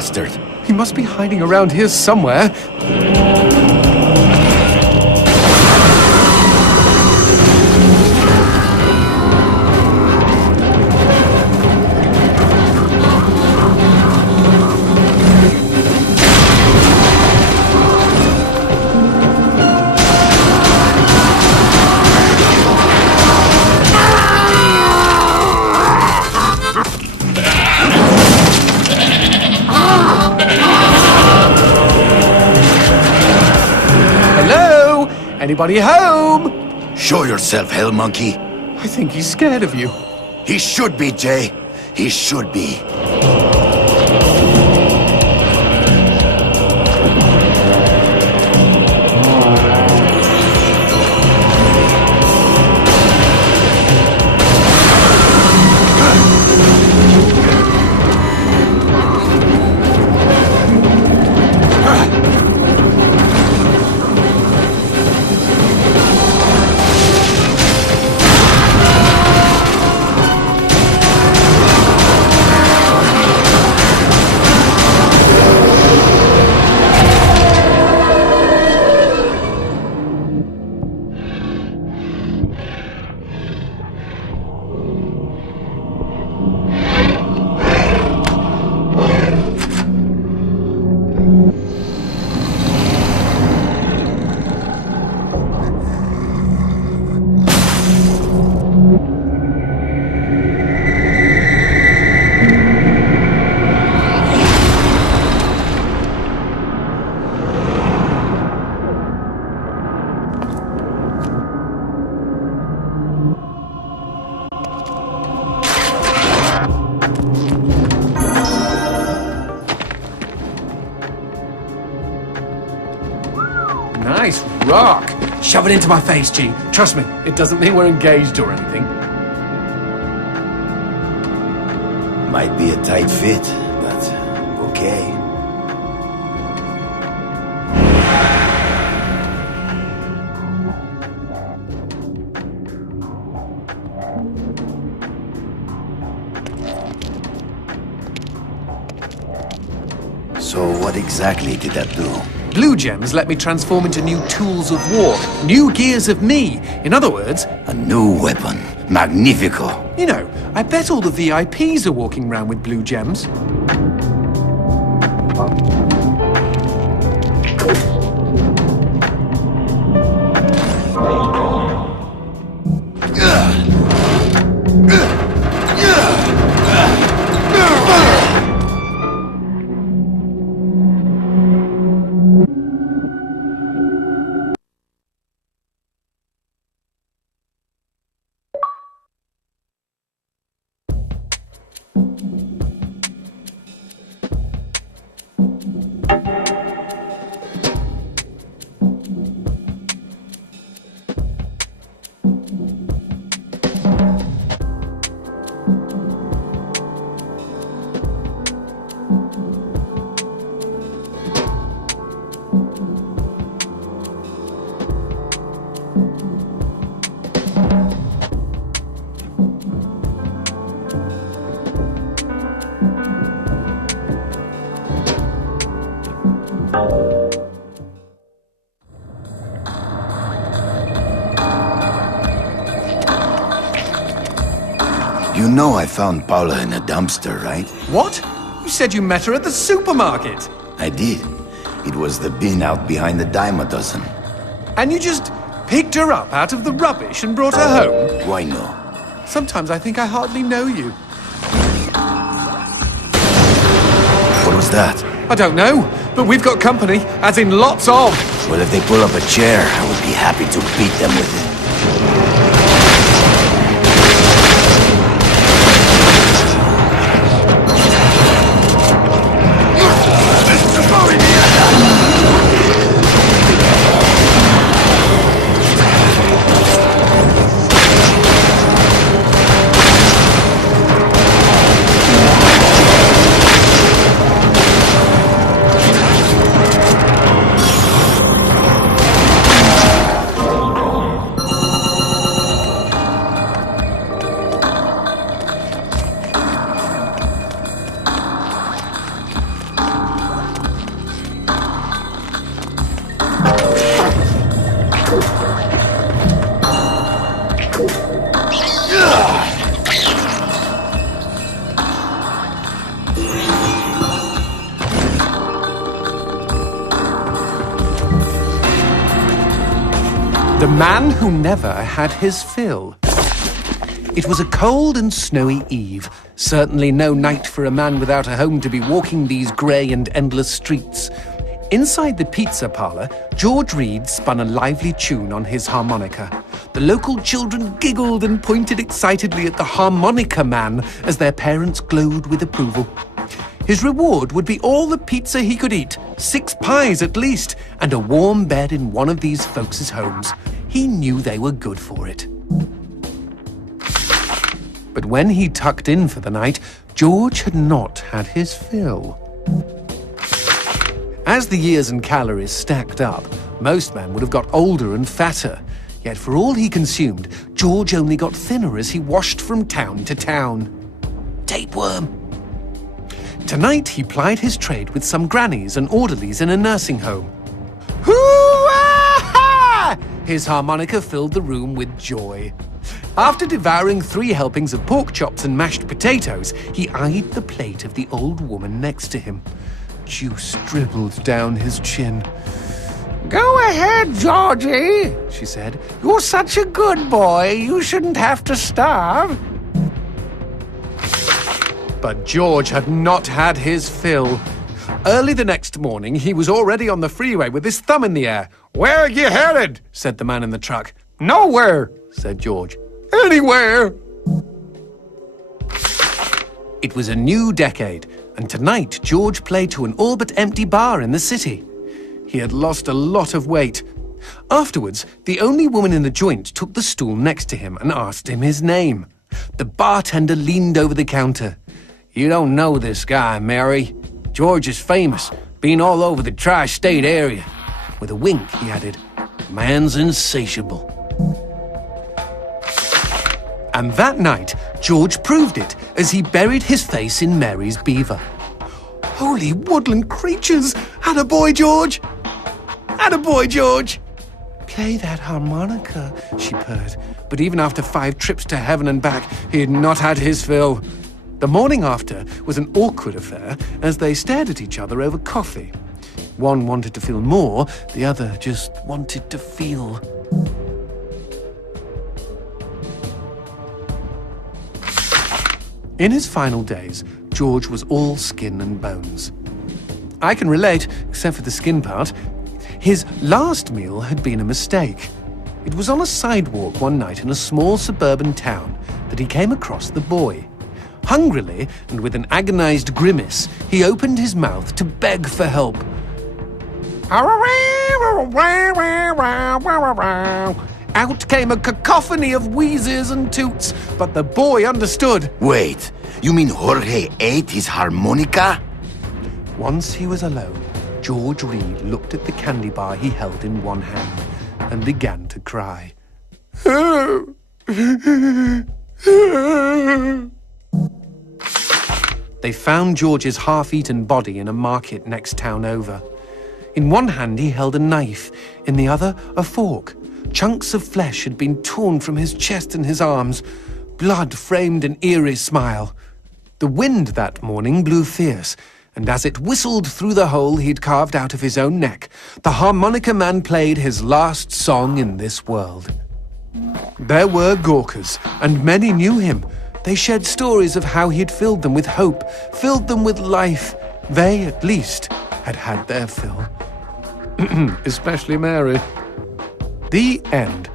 bastard. He must be hiding around here somewhere. Anybody home? Show yourself, hell monkey. I think he's scared of you. He should be, Jay. He should be. Nice rock. Shove it into my face, G. Trust me, it doesn't mean we're engaged or anything. Might be a tight fit, but okay. So what exactly did that do? Blue gems let me transform into new tools of war, new gears of me. In other words, A new weapon. Magnifico. you know, I bet all the VIPs are walking around with blue gems. You know I found Paula in a dumpster, right? What? You said you met her at the supermarket. I did. It was the bin out behind the dime a dozen. And you just picked her up out of the rubbish and brought her home? Why no? Sometimes I think I hardly know you. What was that? I don't know, but we've got company, as in lots of. Well, if they pull up a chair, I would be happy to beat them with it. The man who never had his fill. It was a cold and snowy eve. Certainly no night for a man without a home to be walking these grey and endless streets. Inside the pizza parlour, George Reed spun a lively tune on his harmonica. The local children giggled and pointed excitedly at the harmonica man as their parents glowed with approval. His reward would be all the pizza he could eat, 6 pies at least, and a warm bed in one of these folks' homes. He knew they were good for it. But when he tucked in for the night, George had not had his fill. As the years and calories stacked up, most men would have got older and fatter. Yet for all he consumed, George only got thinner as he washed from town to town. Tapeworm. Tonight he plied his trade with some grannies and orderlies in a nursing home. Hoo-ah! His harmonica filled the room with joy. After devouring 3 helpings of pork chops and mashed potatoes, he eyed the plate of the old woman next to him. Juice dribbled down his chin. "Go ahead, Georgie," she said. "You're such a good boy. You shouldn't have to starve." But George had not had his fill. Early the next morning, he was already on the freeway with his thumb in the air. "Where are you headed?" said the man in the truck. "Nowhere," said George. "Anywhere." It was a new decade, and tonight George played to an all-but-empty bar in the city. He had lost a lot of weight. Afterwards, the only woman in the joint took the stool next to him and asked him his name. The bartender leaned over the counter. "You don't know this guy, Mary. George is famous, been all over the tri-state area." With a wink, he added, "Man's insatiable." And that night, George proved it as he buried his face in Mary's beaver. Holy woodland creatures! Attaboy, George! Attaboy, George! "Play that harmonica," she purred. But even after 5 trips to heaven and back, he had not had his fill. The morning after was an awkward affair as they stared at each other over coffee. One wanted to feel more, the other just wanted to feel. In his final days, George was all skin and bones. I can relate, except for the skin part. His last meal had been a mistake. It was on a sidewalk one night in a small suburban town that he came across the boy. Hungrily, and with an agonized grimace, he opened his mouth to beg for help. Out came a cacophony of wheezes and toots, but the boy understood. Wait, you mean Jorge ate his harmonica? Once he was alone, George Reed looked at the candy bar he held in one hand and began to cry. They found George's half-eaten body in a market next town over. In one hand he held a knife, in the other a fork. Chunks of flesh had been torn from his chest and his arms. Blood framed an eerie smile. The wind that morning blew fierce, and as it whistled through the hole he'd carved out of his own neck, the harmonica man played his last song in this world. There were Gawkers, and many knew him. They shared stories of how he'd filled them with hope, filled them with life. They, at least, had had their fill. Especially Mary. The end.